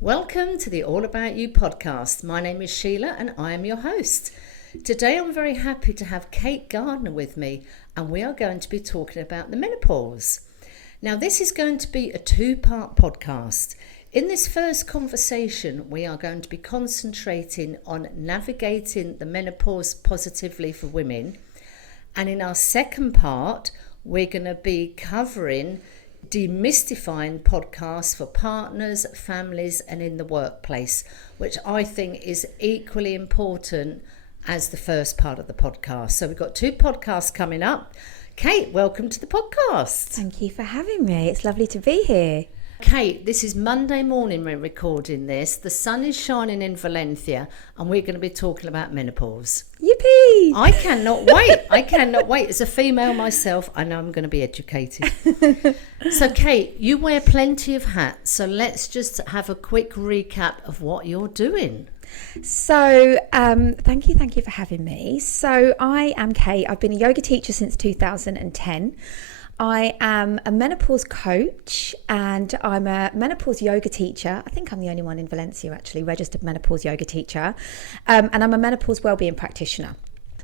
Welcome to the All About You podcast. My name is Sheila and I am your host. Today I'm very happy to have Kate Gardner with me, and we are going to be talking about the menopause. Now, this is going to be a two-part podcast. In this first conversation, we are going to be concentrating on navigating the menopause positively for women. And in our second part, we're going to be covering demystifying podcasts for partners, families, and in the workplace, which I think is equally important as the first part of the podcast. So we've got two podcasts coming up. Kate, welcome to the podcast. Thank you for having me. It's lovely to be here. Kate, this is Monday morning we're recording this. The sun is shining in Valencia and we're going to be talking about menopause. Yippee! I cannot wait. I cannot wait. As a female myself, I know I'm going to be educated. So Kate, you wear plenty of hats. So let's just have a quick recap of what you're doing. So thank you for having me. So I am Kate. I've been a yoga teacher since 2010. I am a menopause coach and I'm a menopause yoga teacher. I think I'm the only one in Valencia actually, registered menopause yoga teacher. And I'm a menopause wellbeing practitioner.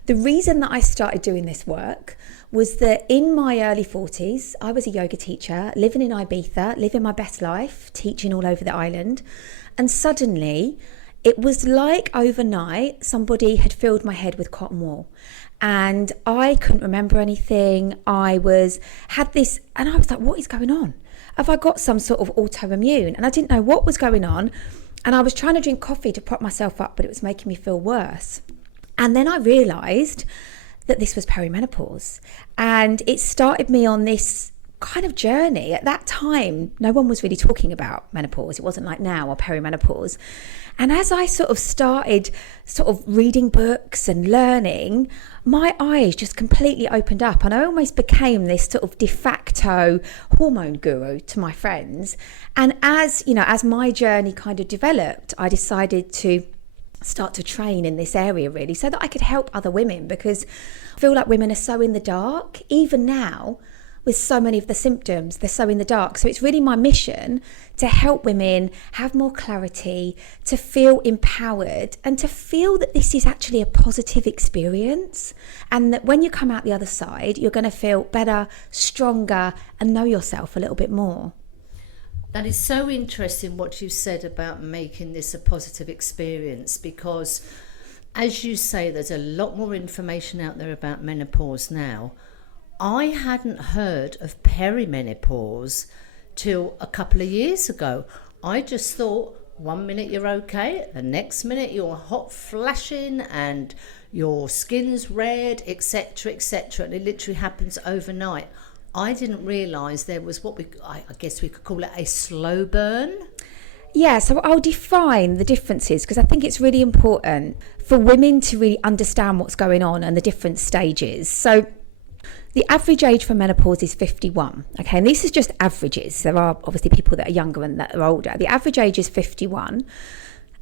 The reason that I started doing this work was that in my early 40s, I was a yoga teacher, living in Ibiza, living my best life, teaching all over the island. And suddenly, it was like overnight, somebody had filled my head with cotton wool. And I couldn't remember anything. I was like, what is going on? Have I got some sort of autoimmune? And I didn't know what was going on. And I was trying to drink coffee to prop myself up, but it was making me feel worse. And then I realised that this was perimenopause. And it started me on this kind of journey. At that time, no one was really talking about menopause. It wasn't like now or perimenopause. And as I started reading books and learning, my eyes just completely opened up and I almost became this sort of de facto hormone guru to my friends. And as my journey kind of developed, I decided to start to train in this area really so that I could help other women, because I feel like women are so in the dark, even now, with so many of the symptoms, they're so in the dark. So it's really my mission to help women have more clarity, to feel empowered, and to feel that this is actually a positive experience. And that when you come out the other side, you're going to feel better, stronger, and know yourself a little bit more. That is so interesting what you said about making this a positive experience, because as you say, there's a lot more information out there about menopause now. I hadn't heard of perimenopause till a couple of years ago. I just thought 1 minute you're okay, the next minute you're hot flashing and your skin's red, etc., etc. And it literally happens overnight. I didn't realise there was I guess we could call it a slow burn. Yeah, so I'll define the differences because I think it's really important for women to really understand what's going on and the different stages. So the average age for menopause is 51, okay? And this is just averages. There are obviously people that are younger and that are older. The average age is 51.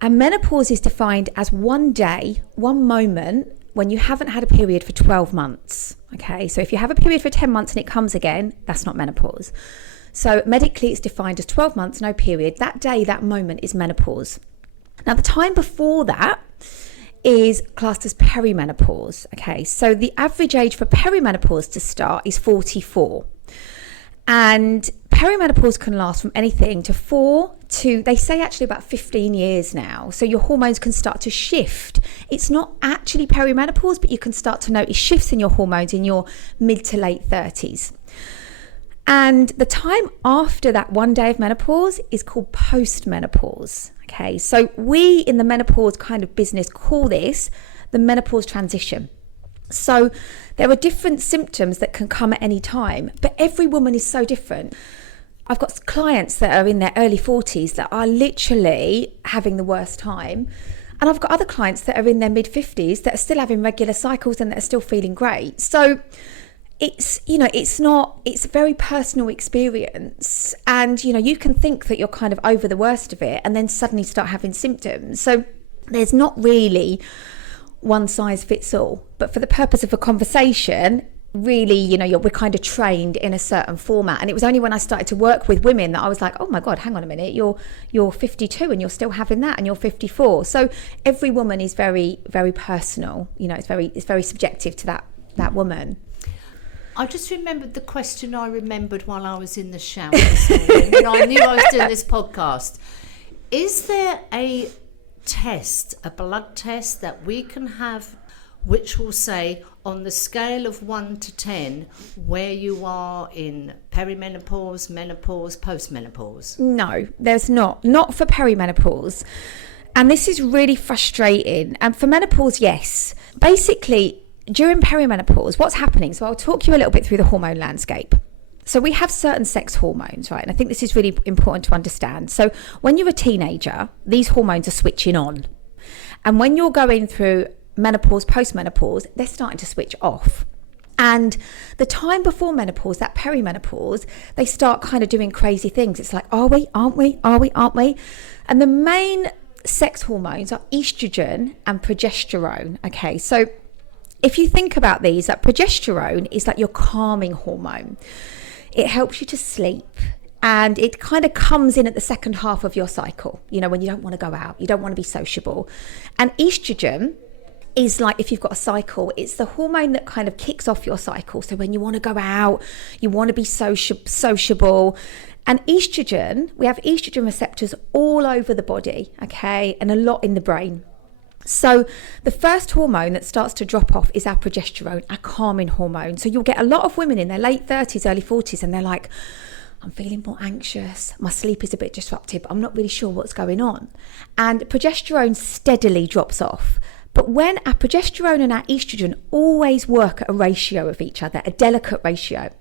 And menopause is defined as one day, one moment when you haven't had a period for 12 months, okay? So if you have a period for 10 months and it comes again, that's not menopause. So medically it's defined as 12 months, no period. That day, that moment is menopause. Now the time before that is classed as perimenopause. Okay, so the average age for perimenopause to start is 44. And perimenopause can last from anything to 4 to, they say actually about 15 years now. So your hormones can start to shift. It's not actually perimenopause, but you can start to notice shifts in your hormones in your mid to late 30s. And the time after that one day of menopause is called postmenopause. Okay, so we in the menopause kind of business call this the menopause transition. So there are different symptoms that can come at any time, but every woman is so different. I've got clients that are in their early 40s that are literally having the worst time. And I've got other clients that are in their mid 50s that are still having regular cycles and that are still feeling great. So it's a very personal experience. And, you can think that you're kind of over the worst of it and then suddenly start having symptoms. So there's not really one size fits all. But for the purpose of a conversation, really, we're kind of trained in a certain format. And it was only when I started to work with women that I was like, oh my God, hang on a minute, you're 52 and you're still having that, and you're 54. So every woman is very, very personal. It's very subjective to that woman. I just remembered the question I remembered while I was in the shower this morning when I knew I was doing this podcast. Is there a blood test that we can have which will say on the scale of 1 to 10 where you are in perimenopause, menopause, postmenopause? No, there's not for perimenopause. And this is really frustrating. And for menopause, yes. Basically, during perimenopause, what's happening? So I'll talk you a little bit through the hormone landscape. So we have certain sex hormones, right? And I think this is really important to understand. So when you're a teenager, these hormones are switching on. And when you're going through menopause, postmenopause, they're starting to switch off. And the time before menopause, that perimenopause, they start kind of doing crazy things. It's like, are we, aren't we, are we, aren't we? And the main sex hormones are estrogen and progesterone. Okay, so if you think about these, that progesterone is like your calming hormone. It helps you to sleep, and it kind of comes in at the second half of your cycle, when you don't want to go out, you don't want to be sociable. And estrogen is like, if you've got a cycle, it's the hormone that kind of kicks off your cycle. So when you want to go out, you want to be sociable. And estrogen, we have estrogen receptors all over the body, okay, and a lot in the brain. So the first hormone that starts to drop off is our progesterone, our calming hormone. So you'll get a lot of women in their late 30s, early 40s, and they're like, I'm feeling more anxious. My sleep is a bit disrupted, but I'm not really sure what's going on. And progesterone steadily drops off. But when our progesterone and our estrogen always work at a ratio of each other, a delicate ratio.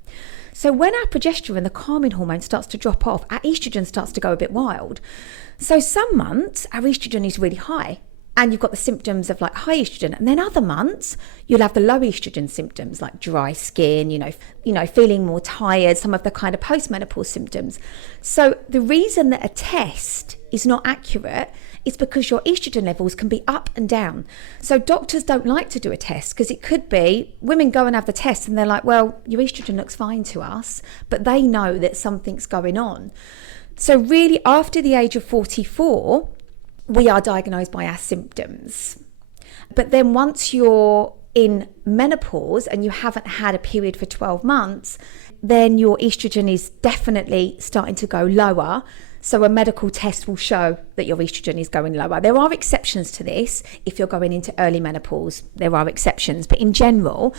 So when our progesterone, the calming hormone, starts to drop off, our estrogen starts to go a bit wild. So some months our estrogen is really high, and you've got the symptoms of like high estrogen. And then other months, you'll have the low estrogen symptoms like dry skin, feeling more tired, some of the kind of postmenopause symptoms. So the reason that a test is not accurate is because your estrogen levels can be up and down. So doctors don't like to do a test because it could be women go and have the test and they're like, well, your estrogen looks fine to us, but they know that something's going on. So really after the age of 44, we are diagnosed by our symptoms. But then once you're in menopause and you haven't had a period for 12 months, then your estrogen is definitely starting to go lower. So a medical test will show that your estrogen is going lower. There are exceptions to this. If you're going into early menopause, there are exceptions. But in general,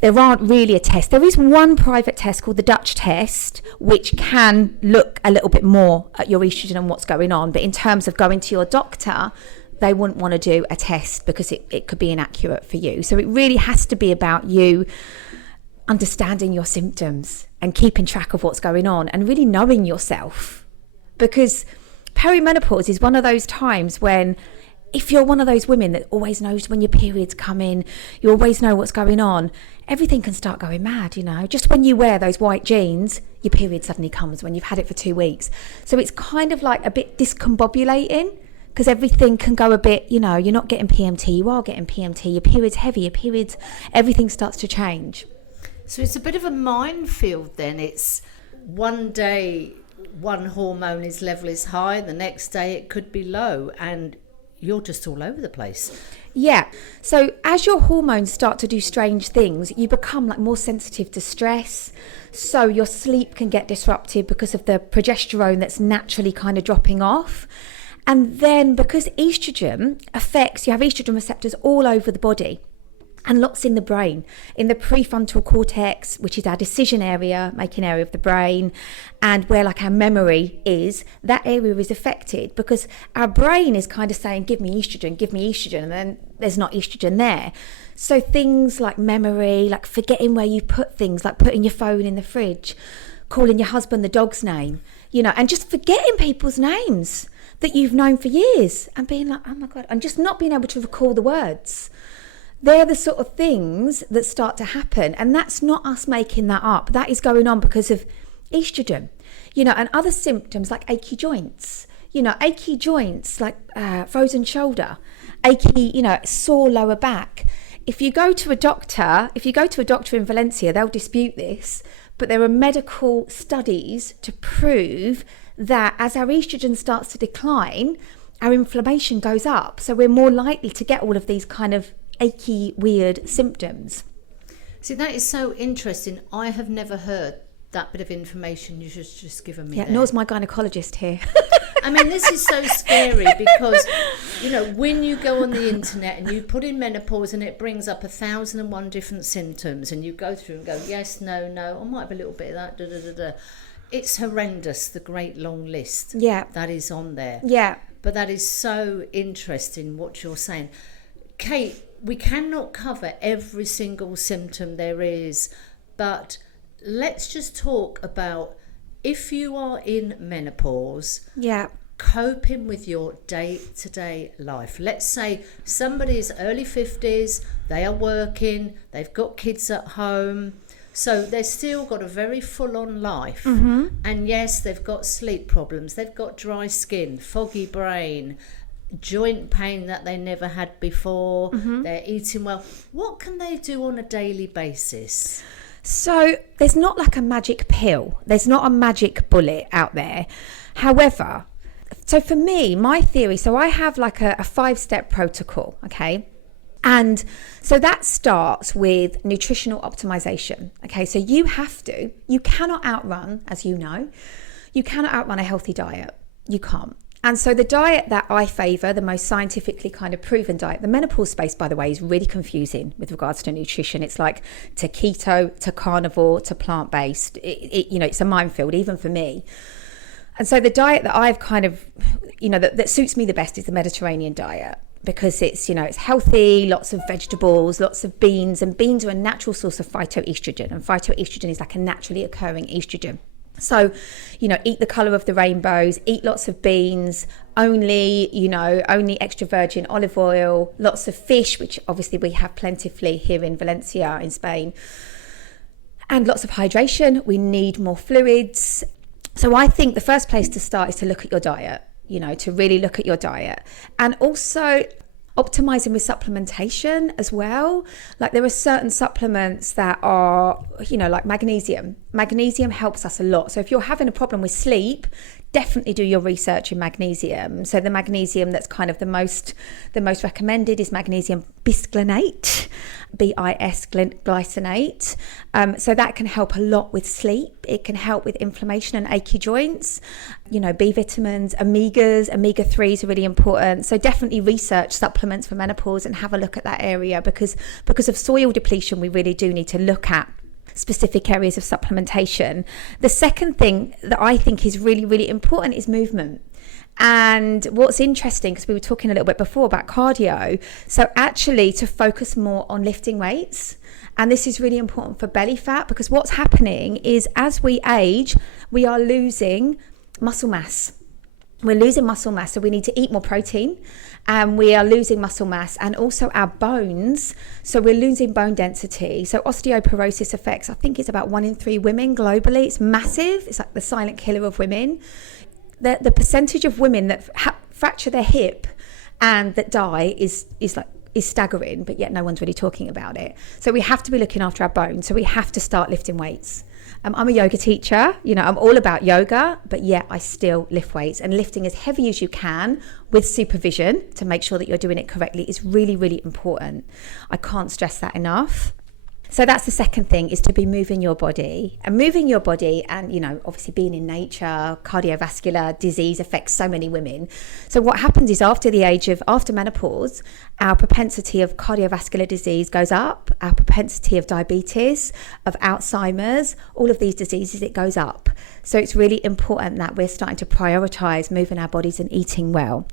there aren't really a test. There is one private test called the Dutch test, which can look a little bit more at your estrogen and what's going on. But in terms of going to your doctor, they wouldn't want to do a test because it could be inaccurate for you. So it really has to be about you understanding your symptoms and keeping track of what's going on and really knowing yourself. Because perimenopause is one of those times when, if you're one of those women that always knows when your periods come in, you always know what's going on, everything can start going mad, Just when you wear those white jeans, your period suddenly comes when you've had it for 2 weeks. So it's kind of like a bit discombobulating because everything can go a bit, you're not getting PMT, you are getting PMT, your period's heavy, everything starts to change. So it's a bit of a minefield then. It's one day one hormone level is high, the next day it could be low, and you're just all over the place. Yeah. So as your hormones start to do strange things, you become like more sensitive to stress. So your sleep can get disrupted because of the progesterone that's naturally kind of dropping off. And then because estrogen affects, you have estrogen receptors all over the body. And lots in the brain, in the prefrontal cortex, which is our decision area, making area of the brain, and where like our memory is, that area is affected because our brain is kind of saying, give me estrogen, and then there's not estrogen there. So things like memory, like forgetting where you put things, like putting your phone in the fridge, calling your husband the dog's name, and just forgetting people's names that you've known for years and being like, oh my God, and just not being able to recall the words. They're the sort of things that start to happen. And that's not us making that up. That is going on because of estrogen, and other symptoms like achy joints, like frozen shoulder, achy, sore lower back. if you go to a doctor in Valencia, they'll dispute this, but there are medical studies to prove that as our estrogen starts to decline, our inflammation goes up. So we're more likely to get all of these kind of achy, weird symptoms. See, that is so interesting. I have never heard that bit of information you just given me. Yeah, there. Nor's my gynecologist here. I mean, this is so scary because, you know, when you go on the internet and you put in menopause and it brings up 1,001 different symptoms and you go through and go, yes, no, I might have a little bit of that, It's horrendous, the great long list that is on there. Yeah. But that is so interesting what you're saying. Kate, we cannot cover every single symptom there is, but let's just talk about if you are in menopause, coping with your day-to-day life. Let's say somebody's early 50s, they are working, they've got kids at home, so they've still got a very full-on life. Mm-hmm. And yes, they've got sleep problems, they've got dry skin, foggy brain, joint pain that they never had before, they're eating well. What can they do on a daily basis? So there's not like a magic pill. There's not a magic bullet out there. However, so for me, my theory, so I have like a 5-step protocol, okay? And so that starts with nutritional optimization, okay? So you cannot outrun, as you know, you cannot outrun a healthy diet. You can't. And so the diet that I favour, the most scientifically kind of proven diet, the menopause space, by the way, is really confusing with regards to nutrition. It's like to keto, to carnivore, to plant-based. It's a minefield, even for me. And so the diet that I've kind of, that suits me the best is the Mediterranean diet, because it's healthy, lots of vegetables, lots of beans, and beans are a natural source of phytoestrogen, and phytoestrogen is like a naturally occurring estrogen. So, eat the colour of the rainbows, eat lots of beans, only extra virgin olive oil, lots of fish, which obviously we have plentifully here in Valencia, in Spain, and lots of hydration. We need more fluids. So I think the first place to start is to look at your diet, to really look at your diet. And also optimizing with supplementation as well. Like there are certain supplements that are, like magnesium. Magnesium helps us a lot. So if you're having a problem with sleep, definitely do your research in magnesium. So the magnesium that's kind of the most recommended is magnesium bisglycinate, glycinate. So that can help a lot with sleep. It can help with inflammation and achy joints. B vitamins, omega-3s are really important. So definitely research supplements for menopause and have a look at that area, because of soil depletion, we really do need to look at specific areas of supplementation. The second thing that I think is really, really important is movement. And what's interesting, because we were talking a little bit before about cardio, so actually to focus more on lifting weights. And this is really important for belly fat, because what's happening is as we age, we are losing muscle mass. We're losing muscle mass, so we need to eat more protein, and we are losing muscle mass, and also our bones. So we're losing bone density. So osteoporosis affects, I think it's about 1 in 3 women globally. It's massive. It's like the silent killer of women. The percentage of women that fracture their hip and that die is staggering, but yet no one's really talking about it. So we have to be looking after our bones. So we have to start lifting weights. I'm a yoga teacher, I'm all about yoga, but yet I still lift weights, and lifting as heavy as you can with supervision to make sure that you're doing it correctly is really, really important. I can't stress that enough. So that's the second thing, is to be moving your body and obviously being in nature. Cardiovascular disease affects so many women. So what happens is after menopause, our propensity of cardiovascular disease goes up, our propensity of diabetes, of Alzheimer's, all of these diseases, it goes up. So it's really important that we're starting to prioritize moving our bodies and eating well.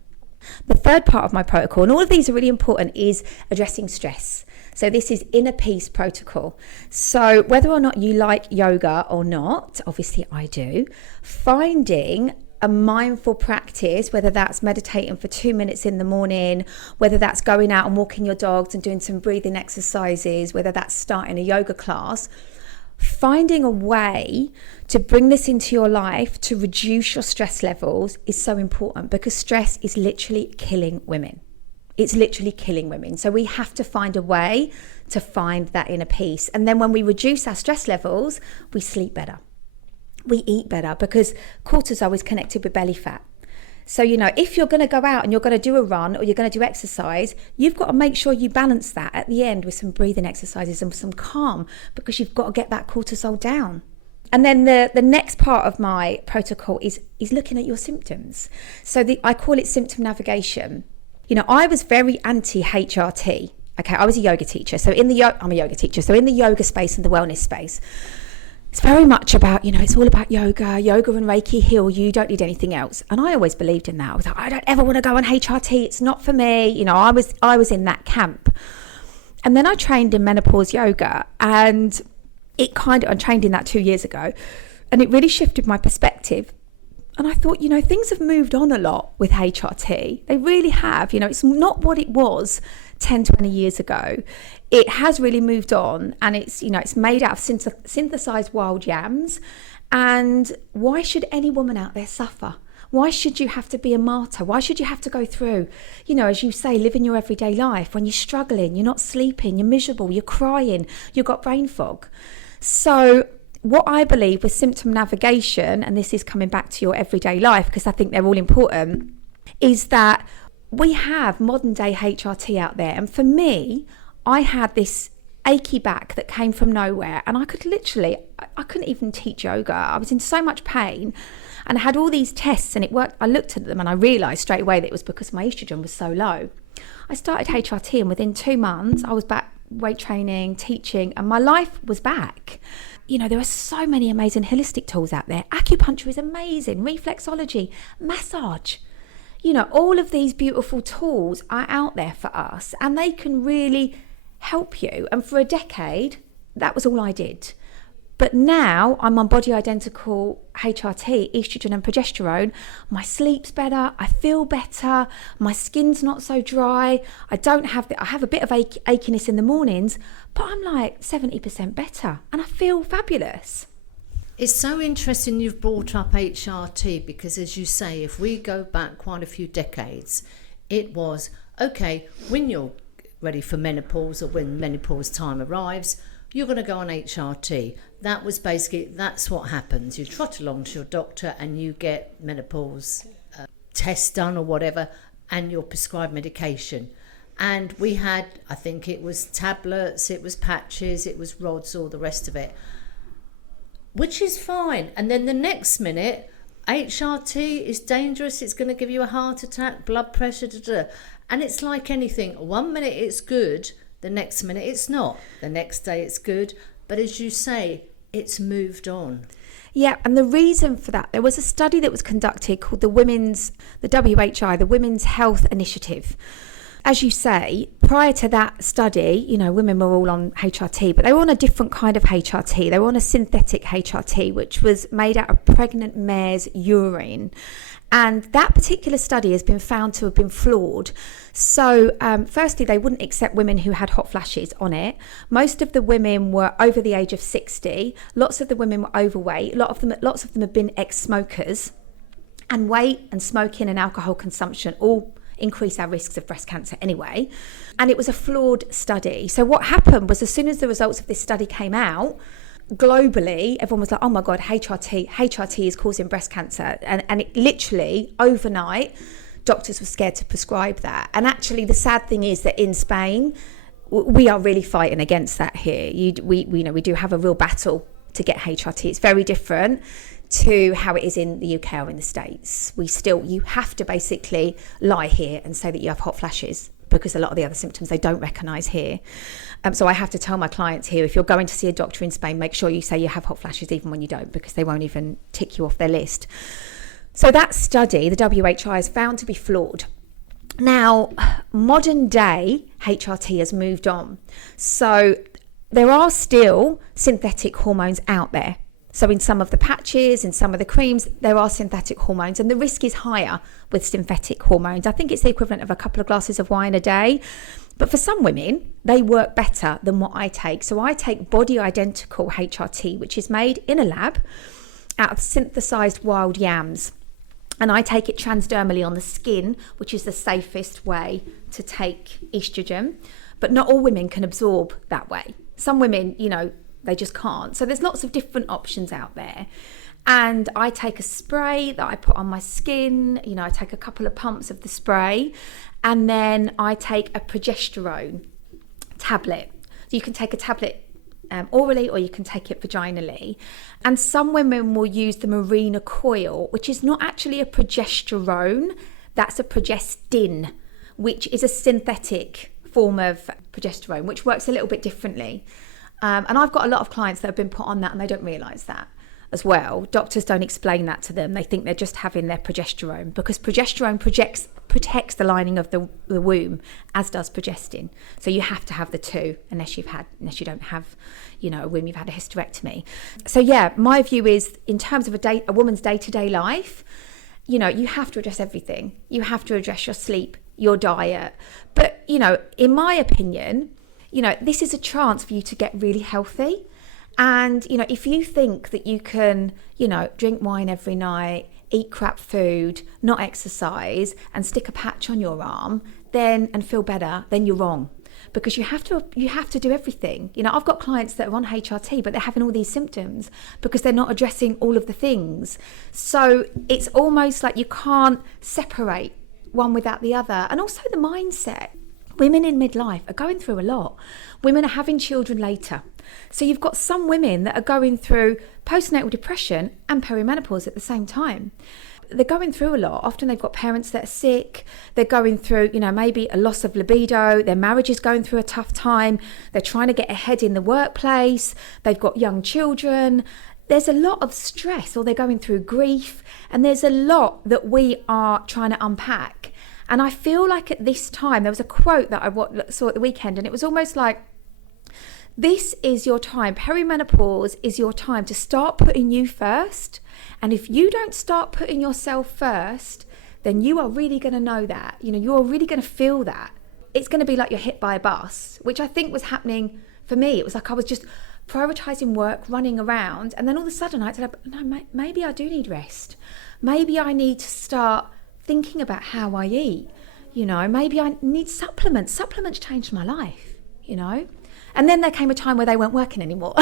The third part of my protocol, and all of these are really important, is addressing stress. So this is inner peace protocol. So whether or not you like yoga or not, obviously I do, finding a mindful practice, whether that's meditating for 2 minutes in the morning, whether that's going out and walking your dogs and doing some breathing exercises, whether that's starting a yoga class, finding a way to bring this into your life to reduce your stress levels is so important, because stress is literally killing women. It's literally killing women. So we have to find a way to find that inner peace. And then when we reduce our stress levels, we sleep better. We eat better, because cortisol is connected with belly fat. So, if you're going to go out and you're going to do a run or you're going to do exercise, you've got to make sure you balance that at the end with some breathing exercises and some calm, because you've got to get that cortisol down. And then the next part of my protocol is looking at your symptoms. So I call it symptom navigation. I was very anti-HRT. Okay, I was a yoga teacher. So I'm a yoga teacher. So in the yoga space and the wellness space, it's very much about, it's all about yoga and Reiki heal you, don't need anything else. And I always believed in that. I was like, I don't ever want to go on HRT. It's not for me. I was in that camp. And then I trained in menopause yoga, and I trained in that 2 years ago, and it really shifted my perspective. And I thought, things have moved on a lot with HRT. They really have. It's not what it was 10, 20 years ago. It has really moved on, and it's made out of synthesized wild yams. And why should any woman out there suffer? Why should you have to be a martyr? Why should you have to go through, as you say, living your everyday life when you're struggling, you're not sleeping, you're miserable, you're crying, you've got brain fog? So what I believe with symptom navigation, and this is coming back to your everyday life because I think they're all important, is that we have modern day HRT out there. And for me, I had this achy back that came from nowhere, and I couldn't even teach yoga. I was in so much pain, and I had all these tests, and it worked. I looked at them and I realised straight away that it was because my estrogen was so low. I started HRT, and within 2 months I was back weight training, teaching, and my life was back. There are so many amazing holistic tools out there. Acupuncture is amazing, reflexology, massage. All of these beautiful tools are out there for us, and they can really help you. And for a decade, that was all I did. But now I'm on body identical HRT, estrogen and progesterone. My sleep's better. I feel better. My skin's not so dry. I have a bit of achiness in the mornings, but I'm like 70% better, and I feel fabulous. It's so interesting you've brought up HRT, because as you say, if we go back quite a few decades, it was, okay, when you're ready for menopause or when menopause time arrives, you're going to go on HRT. That was that's what happens. You trot along to your doctor and you get menopause tests done or whatever, and you're prescribed medication. And we had, I think it was tablets, it was patches, it was rods, all the rest of it, which is fine. And then the next minute, HRT is dangerous. It's going to give you a heart attack, blood pressure, and it's like anything. 1 minute it's good, the next minute it's not. The next day it's good. But as you say, it's moved on. Yeah, and the reason for that, there was a study that was conducted called the WHI, the Women's Health Initiative. As you say, prior to that study, women were all on HRT, but they were on a different kind of HRT. They were on a synthetic HRT, which was made out of pregnant mare's urine. And that particular study has been found to have been flawed. So firstly, they wouldn't accept women who had hot flashes on it. Most of the women were over the age of 60. Lots of the women were overweight. Lots of them have been ex-smokers. And weight and smoking and alcohol consumption all increase our risks of breast cancer anyway. And it was a flawed study. So what happened was, as soon as the results of this study came out, globally, everyone was like, oh my God, HRT is causing breast cancer. And it literally, overnight, doctors were scared to prescribe that. And actually, the sad thing is that in Spain, we are really fighting against that here. We do have a real battle to get HRT. It's very different to how it is in the UK or in the States. You have to basically lie here and say that you have hot flashes, because a lot of the other symptoms they don't recognise here. So I have to tell my clients here, if you're going to see a doctor in Spain, make sure you say you have hot flashes even when you don't, because they won't even tick you off their list. So that study, the WHI, is found to be flawed. Now, modern day HRT has moved on. So there are still synthetic hormones out there. So in some of the patches, in some of the creams, there are synthetic hormones, and the risk is higher with synthetic hormones. I think it's the equivalent of a couple of glasses of wine a day. But for some women, they work better than what I take. So I take body identical HRT, which is made in a lab out of synthesized wild yams. And I take it transdermally on the skin, which is the safest way to take estrogen. But not all women can absorb that way. Some women, they just can't. So there's lots of different options out there. And I take a spray that I put on my skin. I take a couple of pumps of the spray. And then I take a progesterone tablet. So you can take a tablet orally, or you can take it vaginally. And some women will use the Mirena coil, which is not actually a progesterone, that's a progestin, which is a synthetic form of progesterone, which works a little bit differently. And I've got a lot of clients that have been put on that and they don't realise that as well. Doctors don't explain that to them. They think they're just having their progesterone, because progesterone protects the lining of the womb, as does progestin. So you have to have the two, unless you don't have, a womb, you've had a hysterectomy. So yeah, my view is, in terms of a woman's day-to-day life, you have to address everything. You have to address your sleep, your diet. But, in my opinion, this is a chance for you to get really healthy. And, if you think that you can, drink wine every night, eat crap food, not exercise, and stick a patch on your arm, and feel better, then you're wrong. Because you have to do everything. I've got clients that are on HRT, but they're having all these symptoms because they're not addressing all of the things. So it's almost like you can't separate one without the other. And also the mindset. Women in midlife are going through a lot. Women are having children later. So you've got some women that are going through postnatal depression and perimenopause at the same time. They're going through a lot. Often they've got parents that are sick. They're going through, maybe a loss of libido. Their marriage is going through a tough time. They're trying to get ahead in the workplace. They've got young children. There's a lot of stress, or they're going through grief. And there's a lot that we are trying to unpack. And I feel like at this time, there was a quote that I saw at the weekend, and it was almost like, this is your time. Perimenopause is your time to start putting you first. And if you don't start putting yourself first, then you are really going to know that. You're really going to feel that. It's going to be like you're hit by a bus, which I think was happening for me. It was like I was just prioritizing work, running around. And then all of a sudden I said, no, maybe I do need rest. Maybe I need to start thinking about how I eat. Maybe I need supplements. Supplements changed my life, And then there came a time where they weren't working anymore.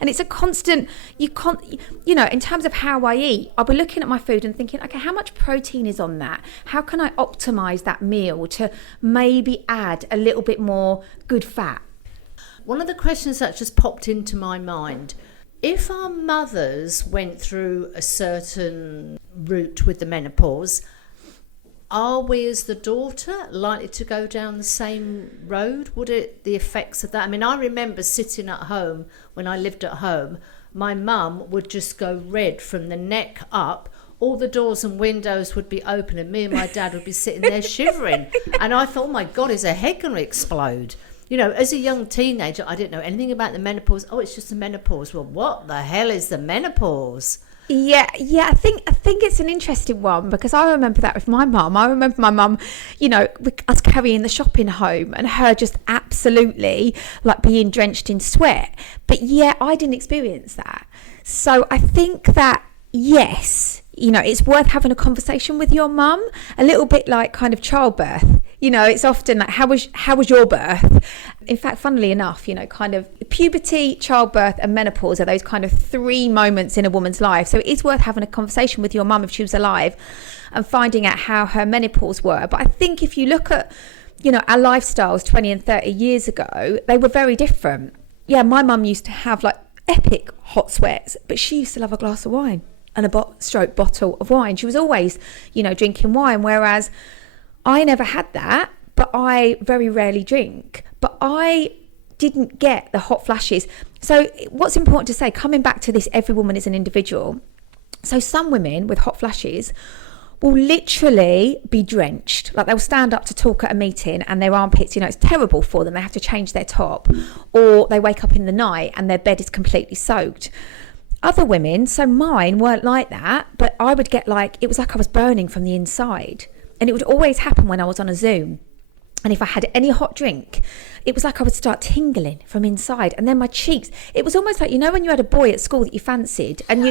And it's a constant, in terms of how I eat, I'll be looking at my food and thinking, okay, how much protein is on that? How can I optimize that meal to maybe add a little bit more good fat? One of the questions that just popped into my mind, if our mothers went through a certain route with the menopause, are we as the daughter likely to go down the same road? The effects of that? I mean, I remember sitting at home when I lived at home, my mum would just go red from the neck up. All the doors and windows would be open and me and my dad would be sitting there shivering. And I thought, oh my God, is her head going to explode? As a young teenager, I didn't know anything about the menopause. Oh, it's just the menopause. Well, what the hell is the menopause? Yeah. I think it's an interesting one, because I remember that with my mum. I remember my mum, us carrying the shopping home and her just absolutely like being drenched in sweat. But yeah, I didn't experience that. So I think that, yes, it's worth having a conversation with your mum, a little bit like kind of childbirth. It's often like, how was your birth? In fact, funnily enough, kind of puberty, childbirth and menopause are those kind of three moments in a woman's life. So it is worth having a conversation with your mum if she was alive and finding out how her menopause were. But I think if you look at, our lifestyles 20 and 30 years ago, they were very different. Yeah, my mum used to have like epic hot sweats, but she used to love a glass of wine and a bottle of wine. She was always, drinking wine, whereas I never had that, but I very rarely drink. But I didn't get the hot flashes. So what's important to say, coming back to this, every woman is an individual. So some women with hot flashes will literally be drenched. Like they'll stand up to talk at a meeting and their armpits, it's terrible for them. They have to change their top. Or they wake up in the night and their bed is completely soaked. Other women, so mine weren't like that, but I would get it was like I was burning from the inside. And it would always happen when I was on a Zoom. And if I had any hot drink, it was like I would start tingling from inside. And then my cheeks, it was almost like, when you had a boy at school that you fancied and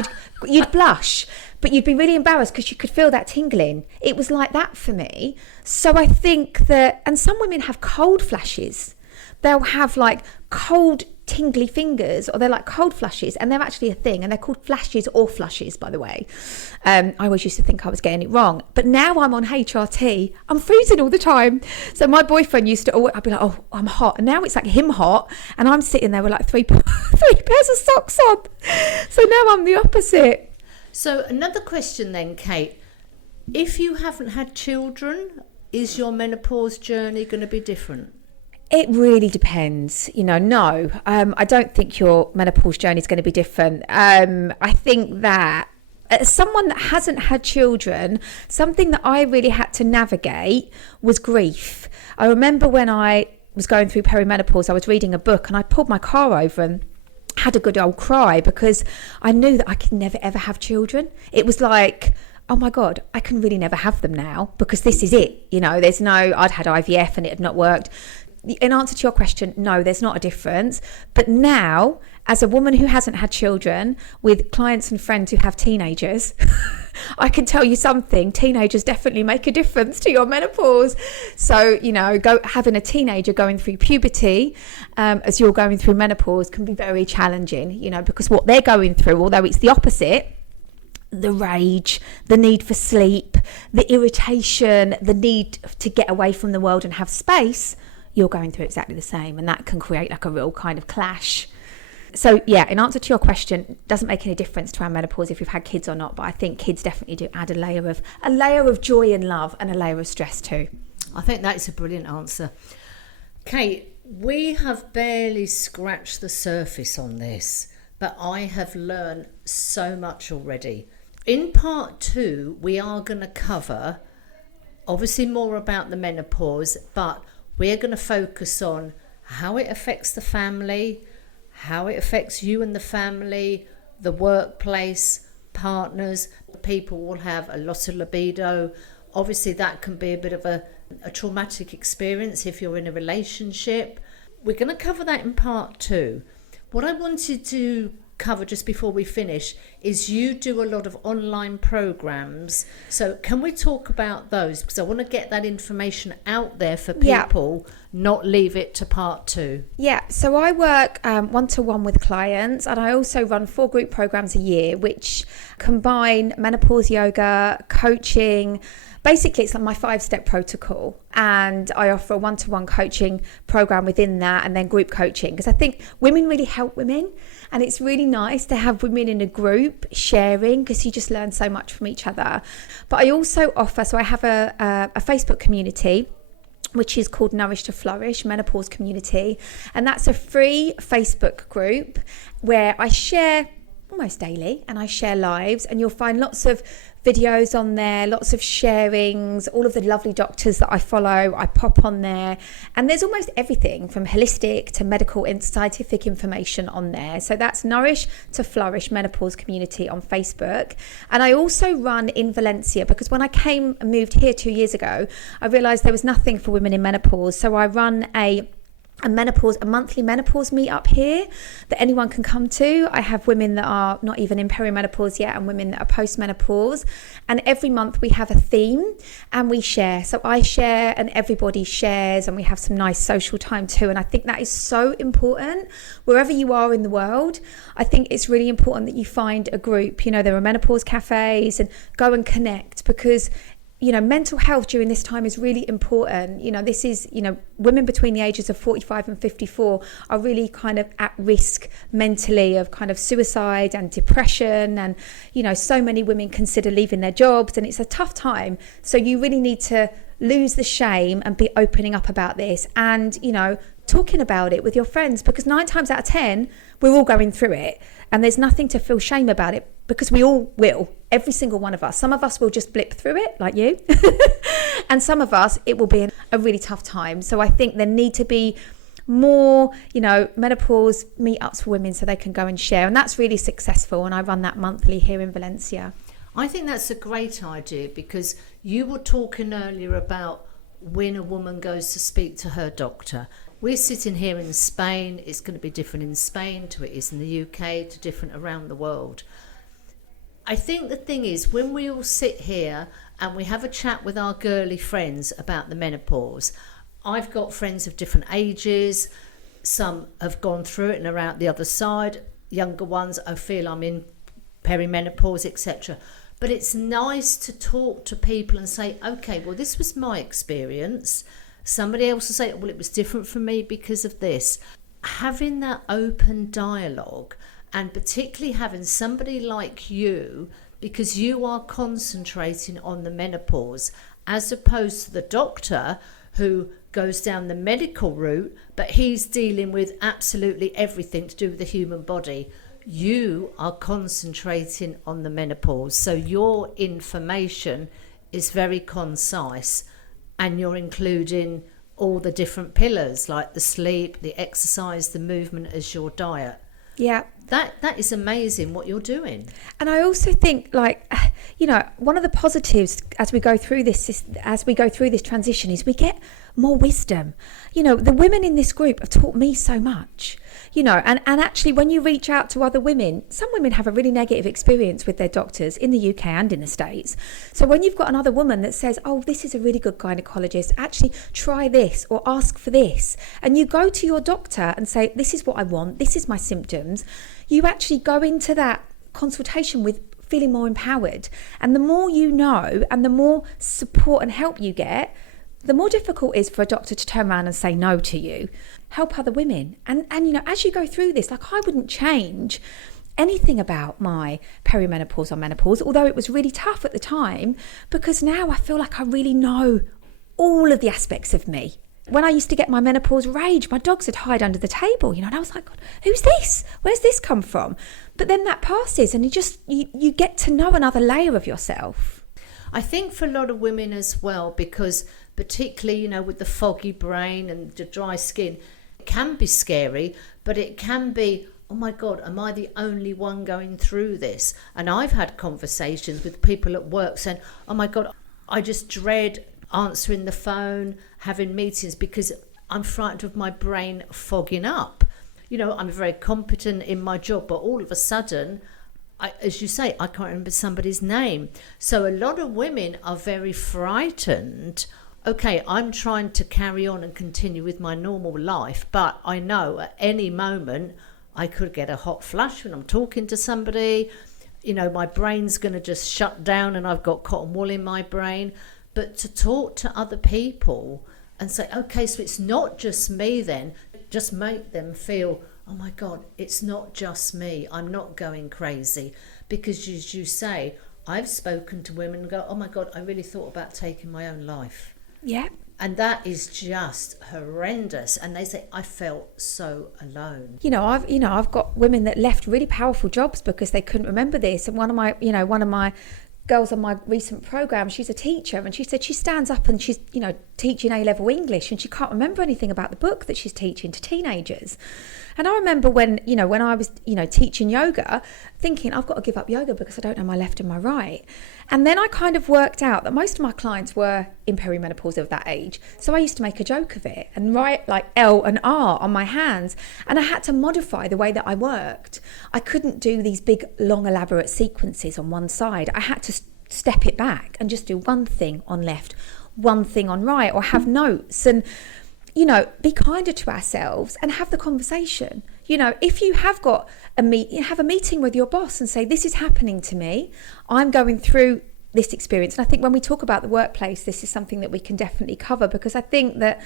you'd blush, but you'd be really embarrassed because you could feel that tingling. It was like that for me. So I think that, and some women have cold flashes. They'll have like cold tingly fingers, or they're like cold flushes, and they're actually a thing, and they're called flashes or flushes, by the way. I always used to think I was getting it wrong, but now I'm on HRT, I'm freezing all the time. So my boyfriend used to always, I'd be like, oh, I'm hot, and now it's like him hot, and I'm sitting there with like three pairs of socks on. So now I'm the opposite. So another question then, Kate, if you haven't had children, is your menopause journey going to be different? It really depends. No, I don't think your menopause journey is going to be different. I think that as someone that hasn't had children, something that I really had to navigate was grief. I remember when I was going through perimenopause, I was reading a book and I pulled my car over and had a good old cry because I knew that I could never ever have children. It was like, oh my God, I can really never have them now because this is it. I'd had IVF and it had not worked. In answer to your question, no, there's not a difference. But now, as a woman who hasn't had children, with clients and friends who have teenagers, I can tell you something, teenagers definitely make a difference to your menopause. So, having a teenager going through puberty as you're going through menopause can be very challenging, because what they're going through, although it's the opposite, the rage, the need for sleep, the irritation, the need to get away from the world and have space, you're going through exactly the same, and that can create like a real kind of clash. So yeah, in answer to your question, it doesn't make any difference to our menopause if we've had kids or not, but I think kids definitely do add a layer of joy and love and a layer of stress too. I think that is a brilliant answer. Kate, we have barely scratched the surface on this, but I have learned so much already. In part 2, we are going to cover obviously more about the menopause, but we're going to focus on how it affects the family, how it affects you and the family, the workplace, partners. People will have a loss of libido. Obviously, that can be a bit of a traumatic experience if you're in a relationship. We're going to cover that in part 2. What I wanted to cover just before we finish is you do a lot of online programs, so can we talk about those, because I want to get that information out there for people, not leave it to part 2. So I work one-to-one with clients, and I also run 4 group programs a year which combine menopause yoga, coaching. Basically, it's like my 5-step protocol, and I offer a one-to-one coaching program within that, and then group coaching, because I think women really help women, and it's really nice to have women in a group sharing, because you just learn so much from each other. But I also offer, so I have a Facebook community which is called Nourish to Flourish Menopause Community, and that's a free Facebook group where I share almost daily, and I share lives, and you'll find lots of videos on there, lots of sharings, all of the lovely doctors that I follow, I pop on there, and there's almost everything from holistic to medical and scientific information on there. So that's Nourish to Flourish Menopause Community on Facebook. And I also run in Valencia, because when I came and moved here 2 years ago, I realized there was nothing for women in menopause. So I run a monthly menopause meet up here that anyone can come to. I have women that are not even in perimenopause yet and women that are post-menopause, and every month we have a theme and we share. So I share and everybody shares, and we have some nice social time too, and I think that is so important wherever you are in the world. I think it's really important that you find a group. There are menopause cafes, and go and connect, because mental health during this time is really important. This is, women between the ages of 45 and 54 are really kind of at risk mentally of kind of suicide and depression. And, so many women consider leaving their jobs, and it's a tough time. So you really need to lose the shame and be opening up about this, and, talking about it with your friends, because 9 times out of 10, we're all going through it, and there's nothing to feel shame about it, because we all will, every single one of us. Some of us will just blip through it, like you, and some of us, it will be a really tough time. So I think there need to be more, menopause meetups for women so they can go and share, and that's really successful, and I run that monthly here in Valencia. I think that's a great idea, because you were talking earlier about when a woman goes to speak to her doctor. We're sitting here in Spain. It's going to be different in Spain to it is in the UK to different around the world. I think the thing is, when we all sit here and we have a chat with our girly friends about the menopause, I've got friends of different ages. Some have gone through it and are out the other side. Younger ones, I feel I'm in perimenopause, etc. But it's nice to talk to people and say, okay, well, this was my experience. Somebody else will say, well, it was different for me because of this. Having that open dialogue, and particularly having somebody like you, because you are concentrating on the menopause, as opposed to the doctor who goes down the medical route, but he's dealing with absolutely everything to do with the human body. You are concentrating on the menopause, so your information is very concise, and you're including all the different pillars like the sleep, the exercise, the movement as your diet. Yeah. That is amazing what you're doing. And I also think, like, one of the positives as we go through this transition is we get more wisdom. The women in this group have taught me so much. And actually when you reach out to other women, some women have a really negative experience with their doctors in the UK and in the States. So when you've got another woman that says, oh, this is a really good gynecologist, actually try this or ask for this, and you go to your doctor and say, this is what I want, this is my symptoms, you actually go into that consultation with feeling more empowered. And the more you know and the more support and help you get, the more difficult it is for a doctor to turn around and say no to you. Help other women. And as you go through this, like, I wouldn't change anything about my perimenopause or menopause, although it was really tough at the time, because now I feel like I really know all of the aspects of me. When I used to get my menopause rage, my dogs would hide under the table, and I was like, God, who's this? Where's this come from? But then that passes, and you get to know another layer of yourself. I think for a lot of women as well, because particularly, with the foggy brain and the dry skin, it can be scary, but it can be, oh my God, am I the only one going through this? And I've had conversations with people at work saying, oh my God, I just dread answering the phone, having meetings, because I'm frightened of my brain fogging up. I'm very competent in my job, but all of a sudden, as you say, I can't remember somebody's name. So a lot of women are very frightened. Okay, I'm trying to carry on and continue with my normal life, but I know at any moment I could get a hot flush when I'm talking to somebody. My brain's going to just shut down and I've got cotton wool in my brain. But to talk to other people and say, okay, so it's not just me then, just make them feel, oh my God, it's not just me. I'm not going crazy. Because as you say, I've spoken to women and go, oh my God, I really thought about taking my own life. Yeah. And that is just horrendous. And they say, I felt so alone. I've got women that left really powerful jobs because they couldn't remember this. And one of my girls on my recent program, she's a teacher, and she said she stands up and she's teaching A-level English, and she can't remember anything about the book that she's teaching to teenagers. And I remember when I was teaching yoga, thinking I've got to give up yoga because I don't know my left and my right. And then I kind of worked out that most of my clients were in perimenopause of that age, so I used to make a joke of it and write like L and R on my hands, and I had to modify the way that I worked. I couldn't do these big long elaborate sequences on one side. I had to step it back and just do one thing on left, one thing on right, or have notes and be kinder to ourselves and have the conversation. If you have got have a meeting with your boss and say, this is happening to me, I'm going through this experience. And I think when we talk about the workplace, this is something that we can definitely cover, because I think that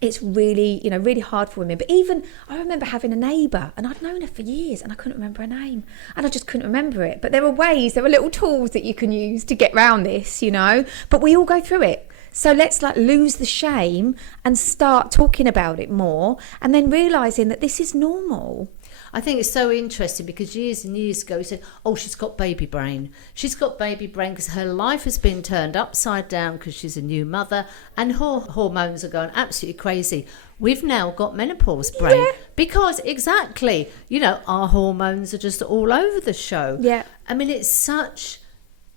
it's really, really hard for women. But even I remember having a neighbour, and I'd known her for years and I couldn't remember her name, and I just couldn't remember it. But there are little tools that you can use to get around this, but we all go through it. So let's lose the shame and start talking about it more, and then realising that this is normal. I think it's so interesting because years and years ago, we said, oh, she's got baby brain. She's got baby brain because her life has been turned upside down because she's a new mother and her hormones are going absolutely crazy. We've now got menopause brain because exactly, our hormones are just all over the show. Yeah. I mean, it's such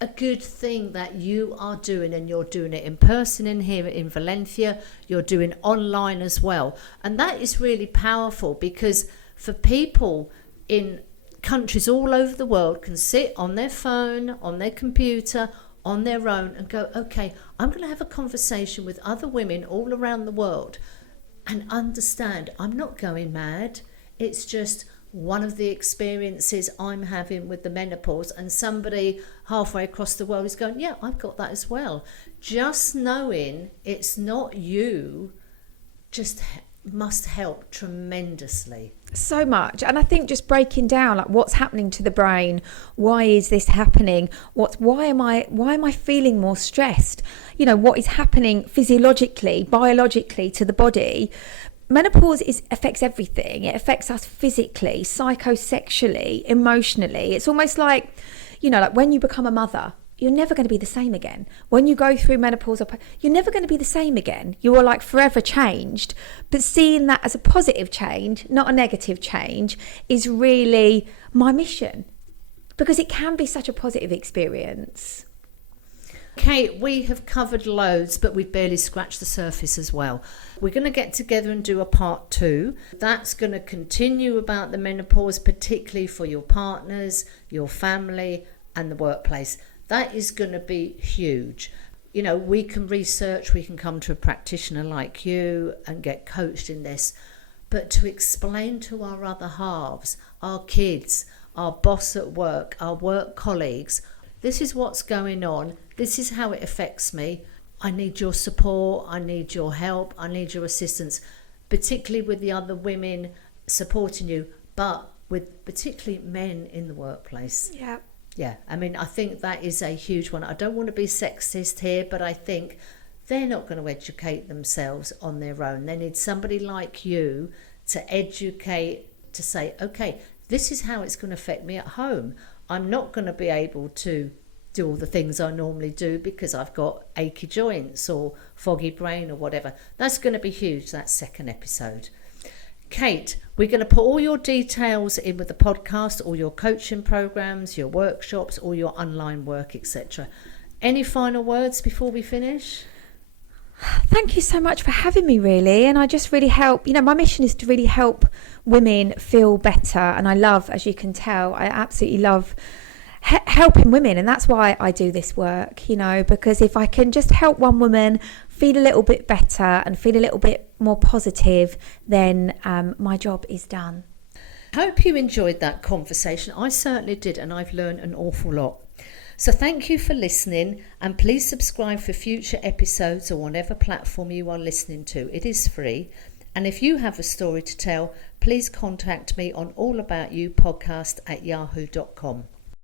a good thing that you are doing, and you're doing it in person in here in Valencia, you're doing online as well. And that is really powerful, because for people in countries all over the world can sit on their phone, on their computer, on their own and go, okay, I'm going to have a conversation with other women all around the world and understand I'm not going mad. It's just one of the experiences I'm having with the menopause, and somebody halfway across the world is going, yeah, I've got that as well. Just knowing it's not you just must help tremendously. So much. And I think just breaking down like what's happening to the brain, why is this happening, why am I feeling more stressed, what is happening physiologically, biologically to the body. Menopause affects everything. It affects us physically, psychosexually, emotionally. It's almost like like when you become a mother, you're never going to be the same again. When you go through menopause, you're never going to be the same again. You are like forever changed. But seeing that as a positive change, not a negative change, is really my mission, because it can be such a positive experience. Kate, we have covered loads, but we've barely scratched the surface as well. We're going to get together and do a part 2. That's going to continue about the menopause, particularly for your partners, your family, and the workplace. That is going to be huge. We can research, we can come to a practitioner like you and get coached in this. But to explain to our other halves, our kids, our boss at work, our work colleagues, this is what's going on. This is how it affects me. I need your support. I need your help. I need your assistance, particularly with the other women supporting you, but with particularly men in the workplace. Yeah. Yeah, I think that is a huge one. I don't want to be sexist here, but I think they're not going to educate themselves on their own. They need somebody like you to educate, to say, okay, this is how it's going to affect me at home. I'm not going to be able to do all the things I normally do because I've got achy joints or foggy brain or whatever. That's going to be huge, that second episode. Kate, we're going to put all your details in with the podcast, all your coaching programs, your workshops, all your online work, etc. Any final words before we finish? Thank you so much for having me, really. And I just really help, my mission is to really help women feel better. And I love, as you can tell, I absolutely love helping women. And that's why I do this work, because if I can just help one woman feel a little bit better and feel a little bit more positive, then my job is done. I hope you enjoyed that conversation. I certainly did, and I've learned an awful lot. So thank you for listening, and please subscribe for future episodes on whatever platform you are listening to. It is free. And if you have a story to tell, please contact me on allaboutyoupodcast@yahoo.com.